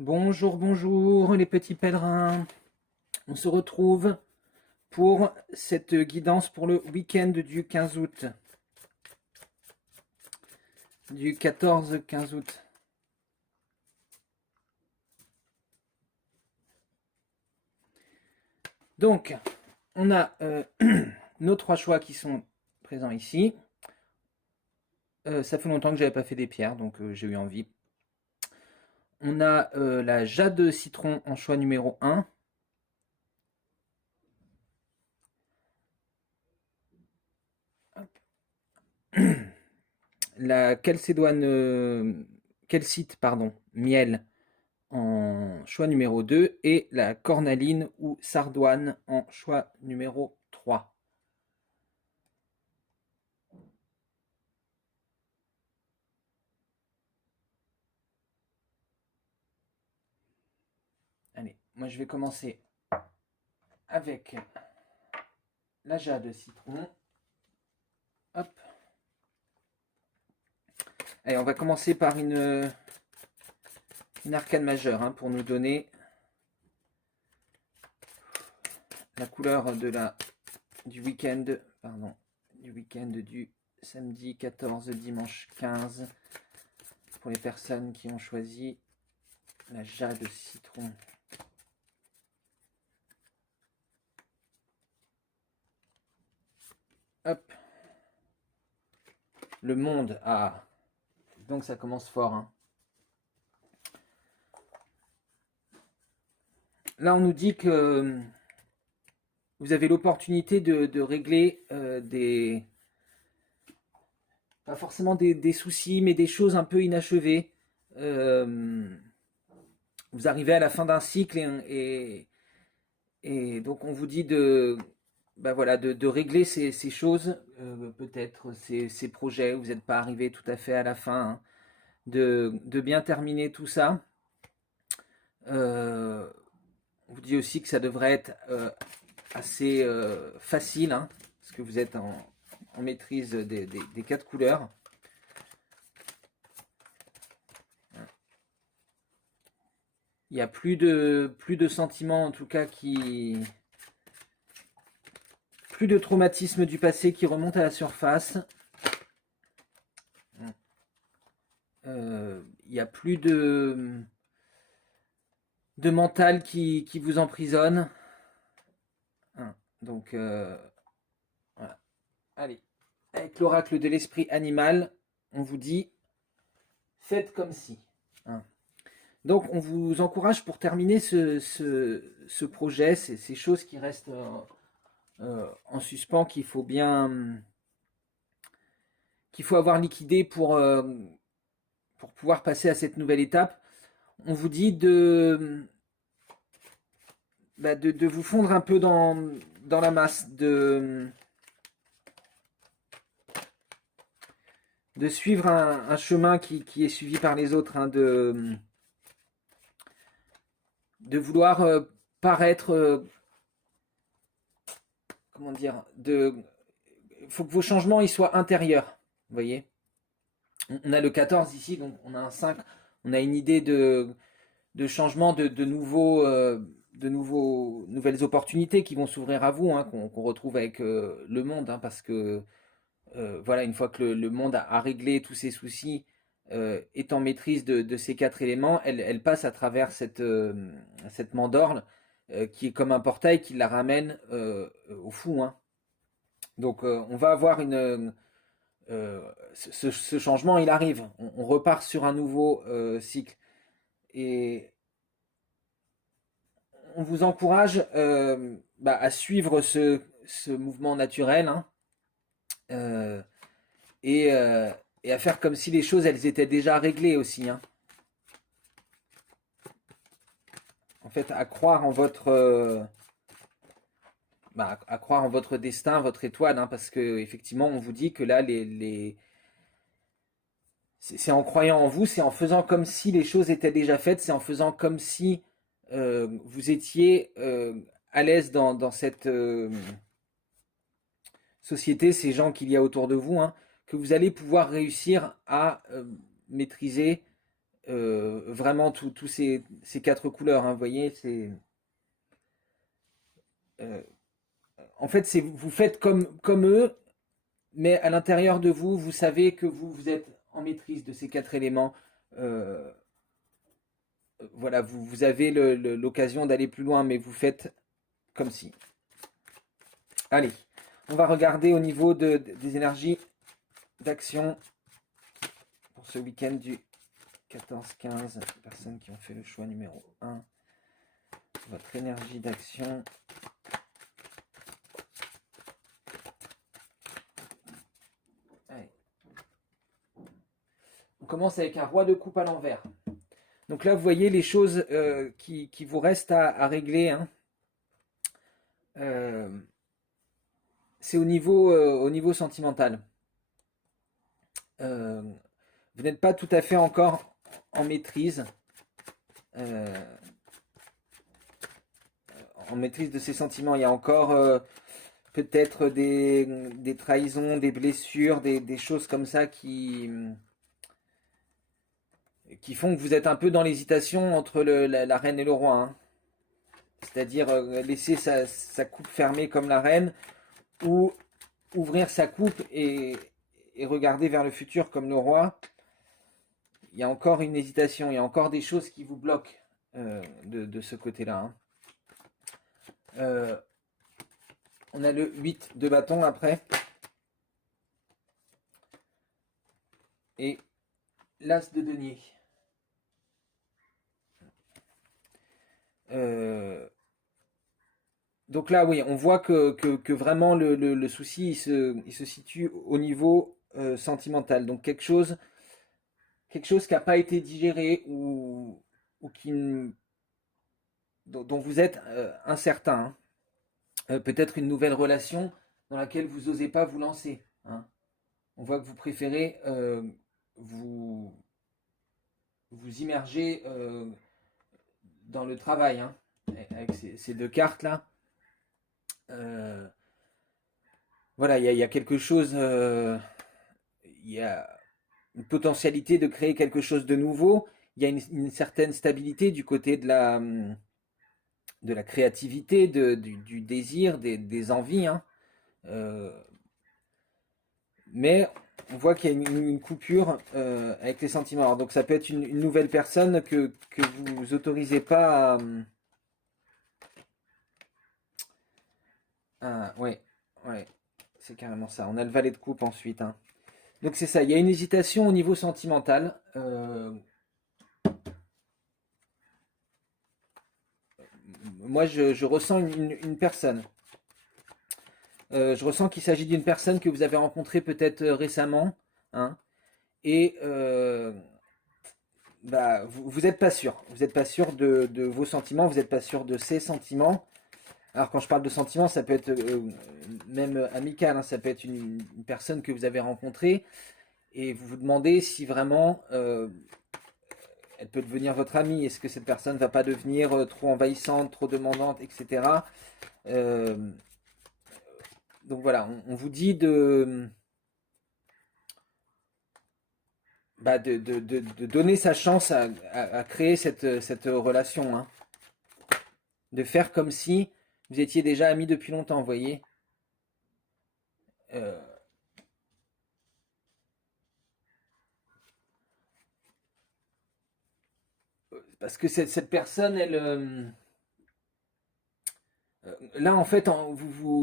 Bonjour, bonjour les petits pèlerins. On se retrouve pour cette guidance pour le week-end du 15 août. Du 14-15 août. Donc, on a nos trois choix qui sont présents ici. Ça fait longtemps que j'avais pas fait des pierres, donc j'ai eu envie. On a la jade citron en choix numéro 1. La calcite, pardon, miel en choix numéro 2 et la cornaline ou sardoine en choix numéro 3. Allez, moi je vais commencer avec la jade citron. Hop. Allez, on va commencer par une arcane majeure hein, pour nous donner la couleur du week-end, pardon, du week-end du samedi 14, dimanche 15, pour les personnes qui ont choisi la jade citron. Hop. Le monde. Ah. Donc ça commence fort. Hein. Là, on nous dit que vous avez l'opportunité de régler pas forcément des soucis, mais des choses un peu inachevées. Euh, Vous arrivez à la fin d'un cycle et donc on vous dit voilà, de régler ces choses, peut-être ces projets, vous n'êtes pas arrivé tout à fait à la fin, hein, de bien terminer tout ça. On vous dit aussi que ça devrait être assez facile, hein, parce que vous êtes en maîtrise des quatre couleurs. Il n'y a plus de sentiments, en tout cas, plus de traumatismes du passé qui remontent à la surface. Il n'y a plus de mental qui vous emprisonne. Donc, voilà. Allez, avec l'oracle de l'esprit animal, on vous dit faites comme si. Donc, on vous encourage pour terminer ce projet, ces choses qui restent en suspens, qu'il faut avoir liquidé pour pouvoir passer à cette nouvelle étape. On vous dit de vous fondre un peu dans la masse, de suivre un chemin qui est suivi par les autres, hein, de vouloir paraître, comment dire, il faut que vos changements ils soient intérieurs, vous voyez. On a le 14 ici, donc on a un 5, on a une idée de changement, nouvelles opportunités qui vont s'ouvrir à vous, hein, qu'on retrouve avec le monde, hein, parce que voilà, une fois que le monde a réglé tous ses soucis, est en maîtrise de ces quatre éléments, elle passe à travers cette mandorle qui est comme un portail qui la ramène au fou. Hein. Donc on va avoir ce changement, il arrive. On repart sur un nouveau cycle. Et on vous encourage à suivre ce mouvement naturel hein, euh, et, euh, et à faire comme si les choses elles étaient déjà réglées aussi. Hein. En fait, à croire en à croire en votre destin, votre étoile, hein, parce que effectivement, on vous dit que là, c'est en croyant en vous, c'est en faisant comme si les choses étaient déjà faites, c'est en faisant comme si vous étiez à l'aise dans cette société, ces gens qu'il y a autour de vous, hein, que vous allez pouvoir réussir à maîtriser vraiment tous ces quatre couleurs, hein, vous voyez, euh, en fait, vous faites comme eux, mais à l'intérieur de vous, vous savez que vous êtes en maîtrise de ces quatre éléments. Euh, voilà, vous avez l'occasion d'aller plus loin, mais vous faites comme si. Allez, on va regarder au niveau des énergies d'action pour ce week-end du 14-15. Personnes qui ont fait le choix numéro 1. Votre énergie d'action. Allez. On commence avec un roi de coupe à l'envers. Donc là, vous voyez les choses qui vous restent à régler, hein. C'est au niveau sentimental. Vous n'êtes pas tout à fait encore en maîtrise. En maîtrise de ses sentiments. Il y a encore peut-être des trahisons, des blessures, des choses comme ça qui font que vous êtes un peu dans l'hésitation entre la reine et le roi, hein. C'est-à-dire laisser sa coupe fermée comme la reine ou ouvrir sa coupe et regarder vers le futur comme le roi. Il y a encore une hésitation, il y a encore des choses qui vous bloquent de ce côté-là, hein. On a le 8 de bâton après. Et l'as de denier. Donc là, oui, on voit que vraiment le souci, il se situe au niveau sentimental. Donc quelque chose qui n'a pas été digéré ou dont vous êtes incertain, hein. Peut-être une nouvelle relation dans laquelle vous n'osez pas vous lancer, hein. On voit que vous préférez vous, vous immerger dans le travail, hein, avec ces deux cartes-là. Voilà, il y a quelque chose, il y a une potentialité de créer quelque chose de nouveau. Il y a une certaine stabilité du côté de la créativité, du désir, des envies, hein. Euh, mais on voit qu'il y a une coupure avec les sentiments. Alors, donc ça peut être une nouvelle personne que vous autorisez pas ouais, ouais, c'est carrément ça. On a le valet de coupe ensuite, hein. Donc c'est ça, il y a une hésitation au niveau sentimental. Moi, je ressens une personne. Je ressens qu'il s'agit d'une personne que vous avez rencontrée peut-être récemment, hein, et bah, vous n'êtes pas sûr. Vous n'êtes pas sûr de vos sentiments, vous n'êtes pas sûr de ses sentiments. Alors quand je parle de sentiments, ça peut être même amical, hein, ça peut être une personne que vous avez rencontrée et vous vous demandez si vraiment elle peut devenir votre amie. Est-ce que cette personne ne va pas devenir trop envahissante, trop demandante, etc. Euh, donc voilà, on vous dit de donner sa chance à créer cette relation, hein. De faire comme si vous étiez déjà amis depuis longtemps, vous voyez. Euh, Parce que cette personne, elle, là en fait,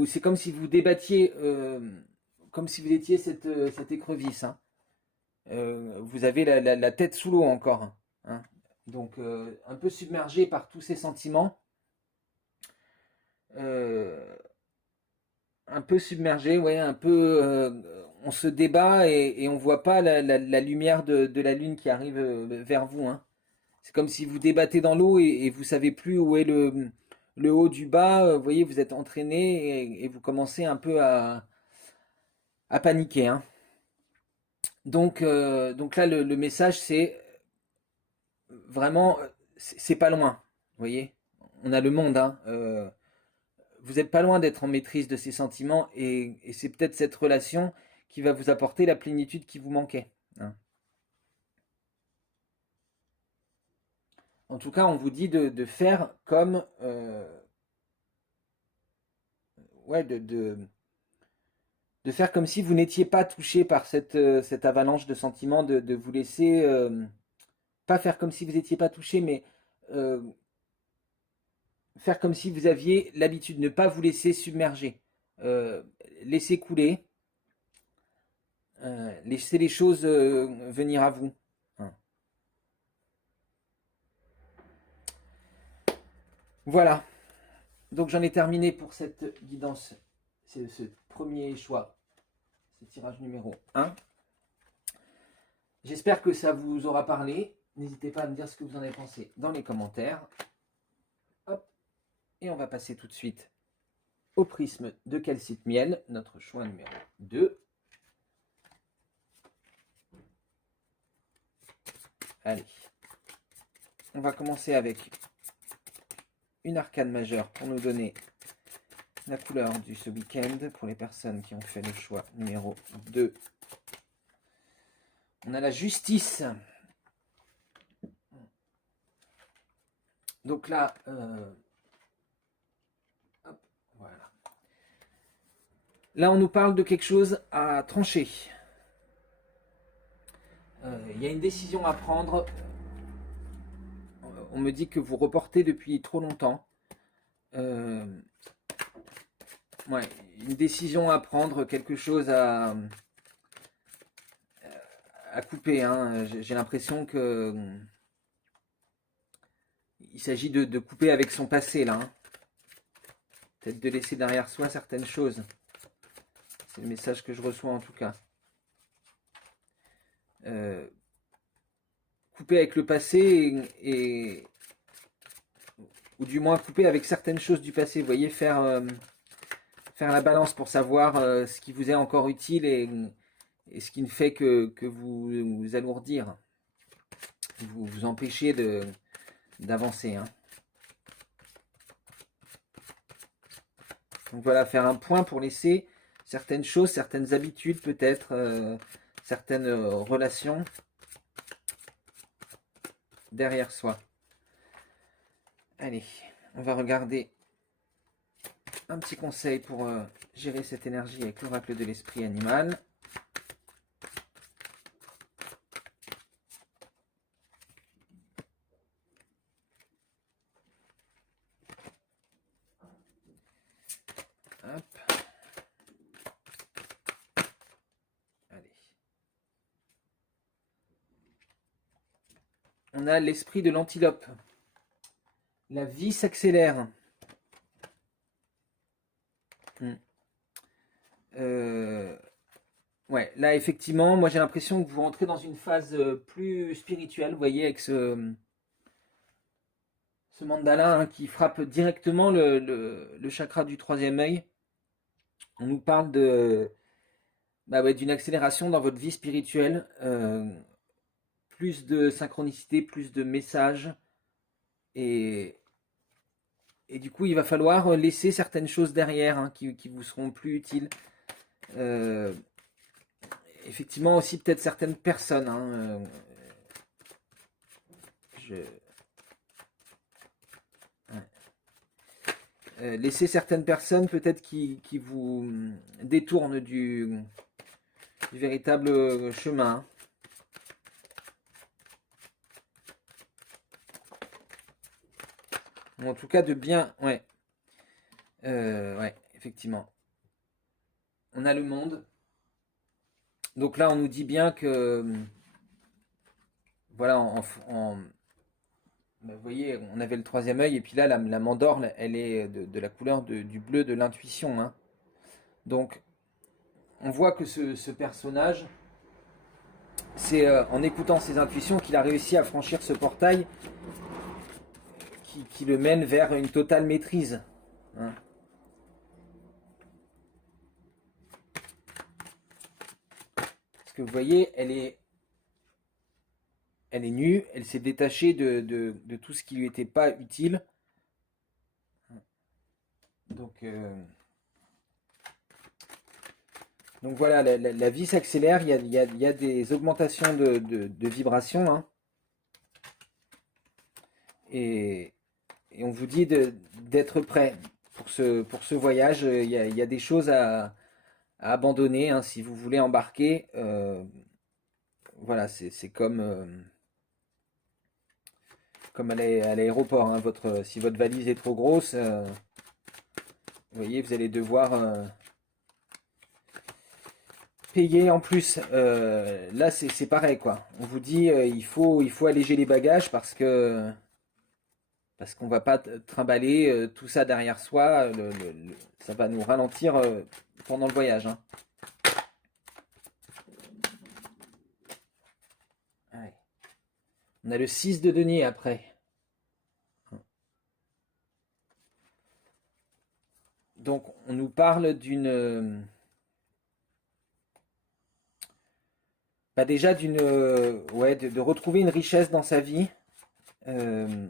c'est comme si vous débattiez, comme si vous étiez cette écrevisse, hein. Vous avez la tête sous l'eau encore, hein. Donc un peu submergé par tous ces sentiments, euh, un peu submergé, ouais, un peu, on se débat et on voit pas la lumière de la lune qui arrive vers vous, hein. C'est comme si vous débattez dans l'eau et vous savez plus où est le haut du bas. Vous voyez, vous êtes entraîné et vous commencez un peu à paniquer, hein. Donc là, le message, c'est vraiment, c'est pas loin. Vous voyez, on a le monde, hein. Vous n'êtes pas loin d'être en maîtrise de ces sentiments et c'est peut-être cette relation qui va vous apporter la plénitude qui vous manquait, hein. En tout cas, on vous dit de faire comme... ouais, de faire comme si vous n'étiez pas touché par cette avalanche de sentiments, de vous laisser... pas faire comme si vous n'étiez pas touché, mais euh, faire comme si vous aviez l'habitude, ne pas vous laisser submerger. Euh, Laisser couler, laisser les choses venir à vous. Hein. Voilà, donc j'en ai terminé pour cette guidance, c'est ce premier choix, ce tirage numéro 1. J'espère que ça vous aura parlé. N'hésitez pas à me dire ce que vous en avez pensé dans les commentaires. Hop. Et on va passer tout de suite au prisme de calcite miel, notre choix numéro 2. Allez, on va commencer avec une arcane majeure pour nous donner la couleur de ce week-end pour les personnes qui ont fait le choix numéro 2. On a la justice. Donc là, hop, voilà. Là, on nous parle de quelque chose à trancher. Il y a une décision à prendre. On me dit que vous reportez depuis trop longtemps. Ouais, une décision à prendre, quelque chose à couper. Hein. J'ai l'impression que il s'agit de couper avec son passé là. Hein. Peut-être de laisser derrière soi certaines choses. C'est le message que je reçois en tout cas. Couper avec le passé ou du moins couper avec certaines choses du passé. Vous voyez, faire la balance pour savoir ce qui vous est encore utile et ce qui ne fait que vous alourdir, vous empêcher d'avancer. Hein. Donc voilà, faire un point pour laisser certaines choses, certaines habitudes peut-être, certaines relations derrière soi. Allez, on va regarder un petit conseil pour gérer cette énergie avec l'oracle de l'esprit animal. Hop. Allez. On a l'esprit de l'antilope. La vie s'accélère. Ouais, là effectivement, moi j'ai l'impression que vous rentrez dans une phase plus spirituelle, vous voyez, avec ce mandala hein, qui frappe directement le chakra du troisième œil. On nous parle bah ouais, d'une accélération dans votre vie spirituelle, plus de synchronicité, plus de messages, et, et du coup il va falloir laisser certaines choses derrière hein, qui vous seront plus utiles. Euh, Effectivement aussi peut-être certaines personnes. Hein, laisser certaines personnes peut-être qui vous détournent du véritable chemin. Ou en tout cas de bien... Ouais. Ouais, effectivement. On a le monde. Donc là, on nous dit bien que... Voilà, vous voyez, on avait le troisième œil, et puis là, la mandorle, elle est de la couleur du bleu de l'intuition. Hein. Donc, on voit que ce personnage, c'est en écoutant ses intuitions qu'il a réussi à franchir ce portail qui le mène vers une totale maîtrise. Hein. Parce que vous voyez, elle est nue, elle s'est détachée de tout ce qui lui était pas utile. Donc voilà, la vie s'accélère, il y a des augmentations de vibrations. Hein. et, et on vous dit d'être prêt pour ce voyage. Il y a des choses à abandonner hein, si vous voulez embarquer. Voilà, c'est comme à l'aéroport. Hein, si votre valise est trop grosse, vous voyez, vous allez devoir payer en plus. Là, c'est pareil, quoi. On vous dit, il faut alléger les bagages parce qu'on va pas trimballer tout ça derrière soi. Ça va nous ralentir pendant le voyage. Hein. Ouais. On a le 6 de denier après. Donc, on nous parle bah déjà ouais, de retrouver une richesse dans sa vie, euh,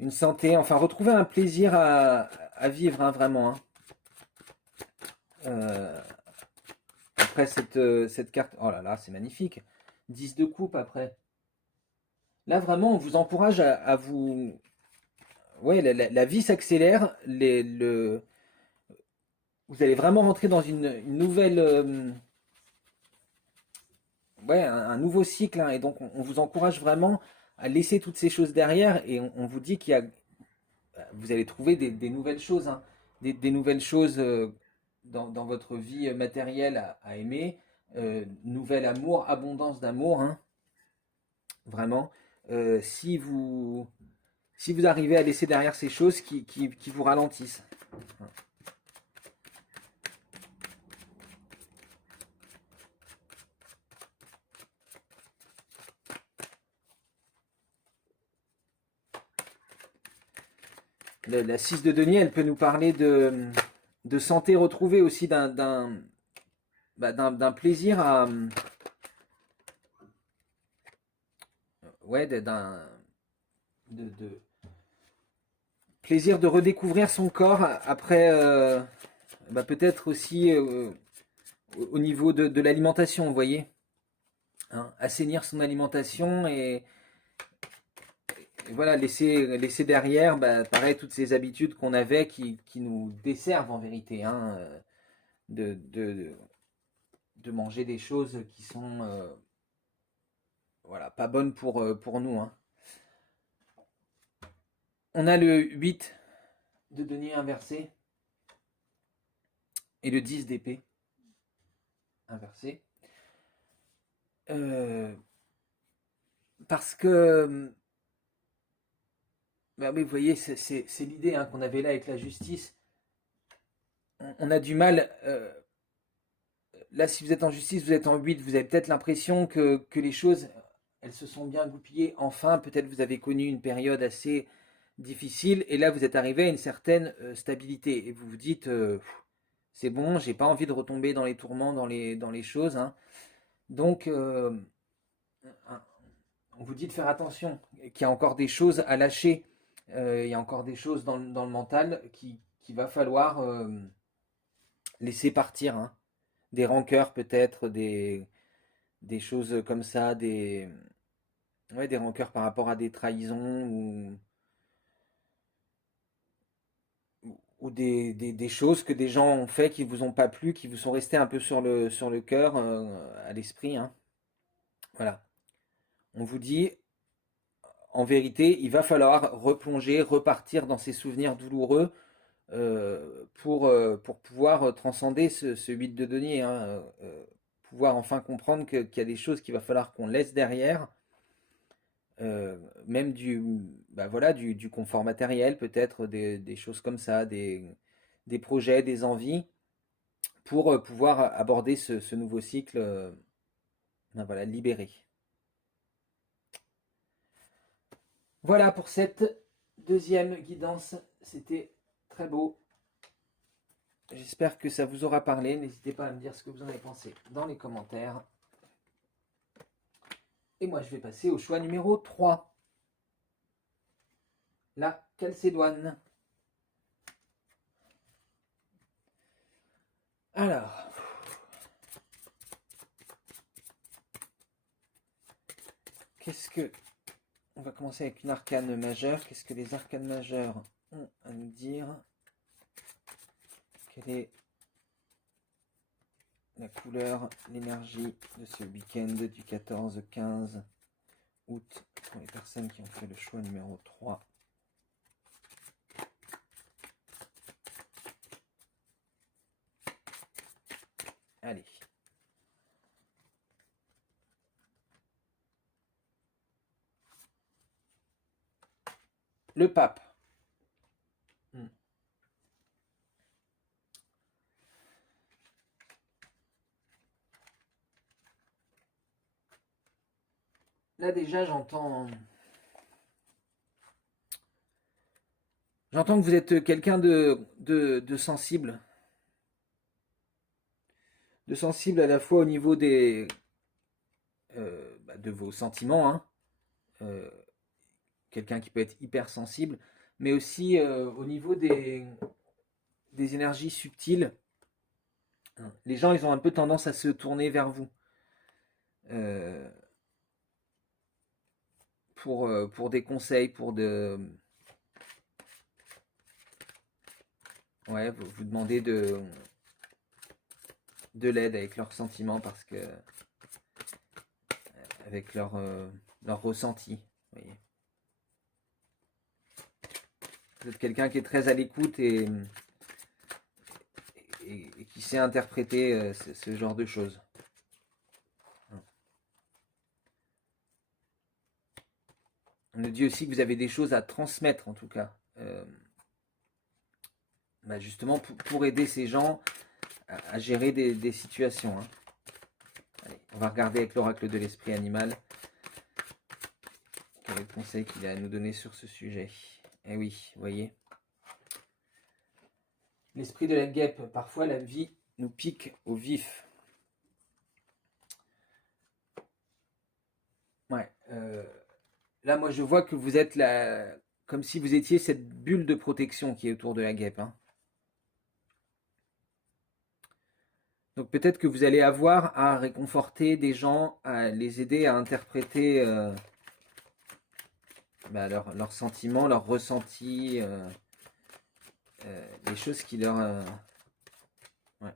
une santé, enfin retrouver un plaisir à vivre hein, vraiment. Hein. Euh, après cette carte, oh là là, c'est magnifique. 10 de coupe après. Là vraiment, on vous encourage à vous. Ouais, la vie s'accélère. Vous allez vraiment rentrer dans une nouvelle. Ouais, un nouveau cycle. Hein, et donc, on vous encourage vraiment à laisser toutes ces choses derrière. Et on vous dit vous allez trouver des nouvelles choses. Hein, des nouvelles choses dans votre vie matérielle à aimer. Nouvel amour, abondance d'amour. Hein, vraiment. Euh, si vous, si vous arrivez à laisser derrière ces choses qui vous ralentissent. La 6 de denier, elle peut nous parler de santé retrouvée aussi, d'un plaisir ouais, de plaisir de redécouvrir son corps après, peut-être aussi au niveau de l'alimentation, vous voyez. Hein, assainir son alimentation et voilà, laisser derrière, pareil, toutes ces habitudes qu'on avait qui nous desservent en vérité. Hein, de, de, de manger des choses qui sont voilà, pas bonnes pour nous. Hein. On a le 8 de denier inversé et le 10 d'épée inversé. Euh, parce que, bah oui, vous voyez, c'est l'idée hein, qu'on avait là avec la justice. On a du mal. Là, si vous êtes en justice, vous êtes en 8, vous avez peut-être l'impression que les choses, elles se sont bien goupillées. Enfin, peut-être vous avez connu une période assez difficile et là, vous êtes arrivé à une certaine stabilité et vous vous dites, c'est bon, j'ai pas envie de retomber dans les tourments, dans les choses. Hein. Donc, on vous dit de faire attention, qu'il y a encore des choses à lâcher, il y a encore des choses dans le mental qu'il va falloir laisser partir. Hein. Des rancœurs peut-être, des choses comme ça, ouais, des rancœurs par rapport à des trahisons ou des choses que des gens ont fait qui vous ont pas plu, qui vous sont restées un peu sur le cœur, à l'esprit. Hein. Voilà. On vous dit, en vérité, il va falloir replonger, repartir dans ces souvenirs douloureux pour pouvoir transcender ce 8 de denier. Hein, pouvoir enfin comprendre qu'il y a des choses qu'il va falloir qu'on laisse derrière même voilà, du confort matériel, peut-être des choses comme ça, des projets, des envies, pour pouvoir aborder ce nouveau cycle, voilà, libéré. Voilà pour cette deuxième guidance, c'était très beau. J'espère que ça vous aura parlé. N'hésitez pas à me dire ce que vous en avez pensé dans les commentaires. Et moi, je vais passer au choix numéro 3. La Calcédoine. Alors, qu'est-ce que on va commencer avec une arcane majeure. Qu'est-ce que les arcanes majeures ont à nous dire? Quelle est la couleur, l'énergie de ce week-end du 14-15 août pour les personnes qui ont fait le choix numéro 3? Allez. Le pape. Là déjà j'entends que vous êtes quelqu'un de sensible. De sensible à la fois au niveau de vos sentiments, hein. Quelqu'un qui peut être hypersensible, mais aussi au niveau des énergies subtiles. Les gens, ils ont un peu tendance à se tourner vers vous pour des conseils, ouais, vous demandez de l'aide avec leurs sentiments parce que avec leur ressenti, vous voyez. Vous êtes quelqu'un qui est très à l'écoute et qui sait interpréter ce genre de choses. On nous dit aussi que vous avez des choses à transmettre, en tout cas. Justement, pour aider ces gens à gérer des situations. Hein. Allez, on va regarder avec l'oracle de l'esprit animal. Quel est le conseil qu'il a à nous donner sur ce sujet? Eh oui, vous voyez. L'esprit de la guêpe, parfois la vie nous pique au vif. Ouais. Là, moi, je vois que vous êtes là, comme si vous étiez cette bulle de protection qui est autour de la guêpe. Hein. Donc peut-être que vous allez avoir à réconforter des gens, à les aider à interpréter leurs sentiments, leurs ressentis, les choses qui leur... Ouais.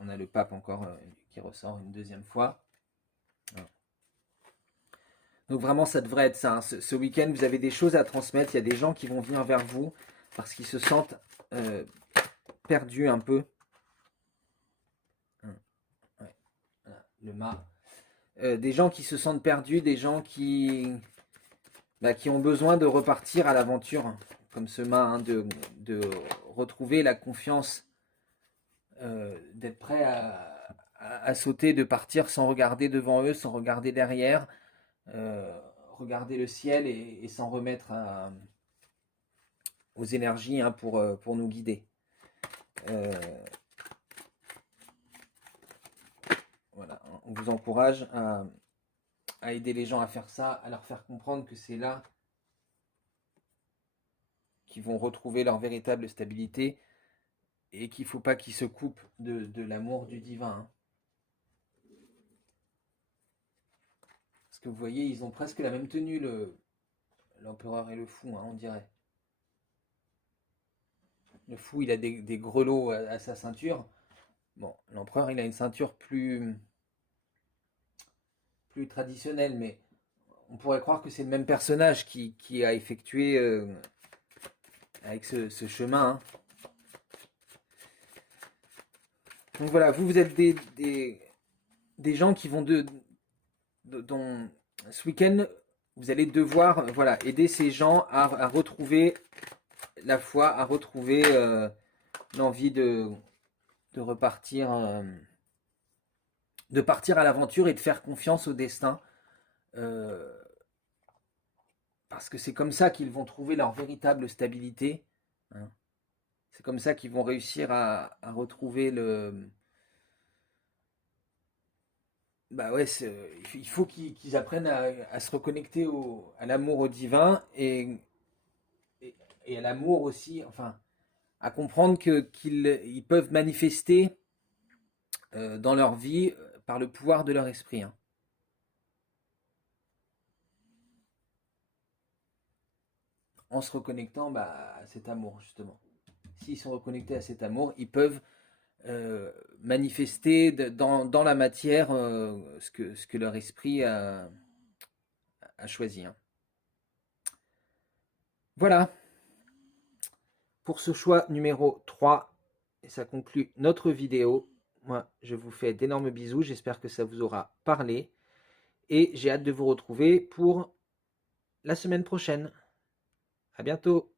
On a le pape encore qui ressort une deuxième fois. Ouais. Donc vraiment, ça devrait être ça. Hein. Ce week-end, vous avez des choses à transmettre. Il y a des gens qui vont venir vers vous parce qu'ils se sentent perdus un peu. Ouais. Voilà. Le mât. Des gens qui se sentent perdus, des gens qui ont besoin de repartir à l'aventure, hein, comme ce mât, hein, de retrouver la confiance, d'être prêt à sauter, de partir sans regarder devant eux, sans regarder derrière, regarder le ciel et s'en remettre aux énergies, hein, pour nous guider. Voilà, on vous encourage à aider les gens à faire ça, à leur faire comprendre que c'est là qu'ils vont retrouver leur véritable stabilité et qu'il ne faut pas qu'ils se coupent de l'amour du divin. Hein. Parce que vous voyez, ils ont presque la même tenue, l'empereur et le fou, hein, on dirait. Le fou, il a des grelots à sa ceinture. Bon, l'empereur, il a une ceinture plus traditionnelle, mais on pourrait croire que c'est le même personnage qui a effectué avec ce chemin. Hein. Donc voilà, vous êtes des gens qui vont dans ce week-end, vous allez devoir aider ces gens à retrouver la foi, à retrouver l'envie de repartir, de partir à l'aventure et de faire confiance au destin. Parce que c'est comme ça qu'ils vont trouver leur véritable stabilité. Hein. C'est comme ça qu'ils vont réussir à retrouver le... il faut qu'ils apprennent à se reconnecter à l'amour au divin et à l'amour aussi, enfin, à comprendre qu'ils peuvent manifester dans leur vie par le pouvoir de leur esprit. Hein. en se reconnectant à cet amour, justement. S'ils sont reconnectés à cet amour, ils peuvent manifester dans la matière ce que leur esprit a choisi. Hein. Voilà pour ce choix numéro 3. Et ça conclut notre vidéo. Moi, je vous fais d'énormes bisous. J'espère que ça vous aura parlé. Et j'ai hâte de vous retrouver pour la semaine prochaine. À bientôt.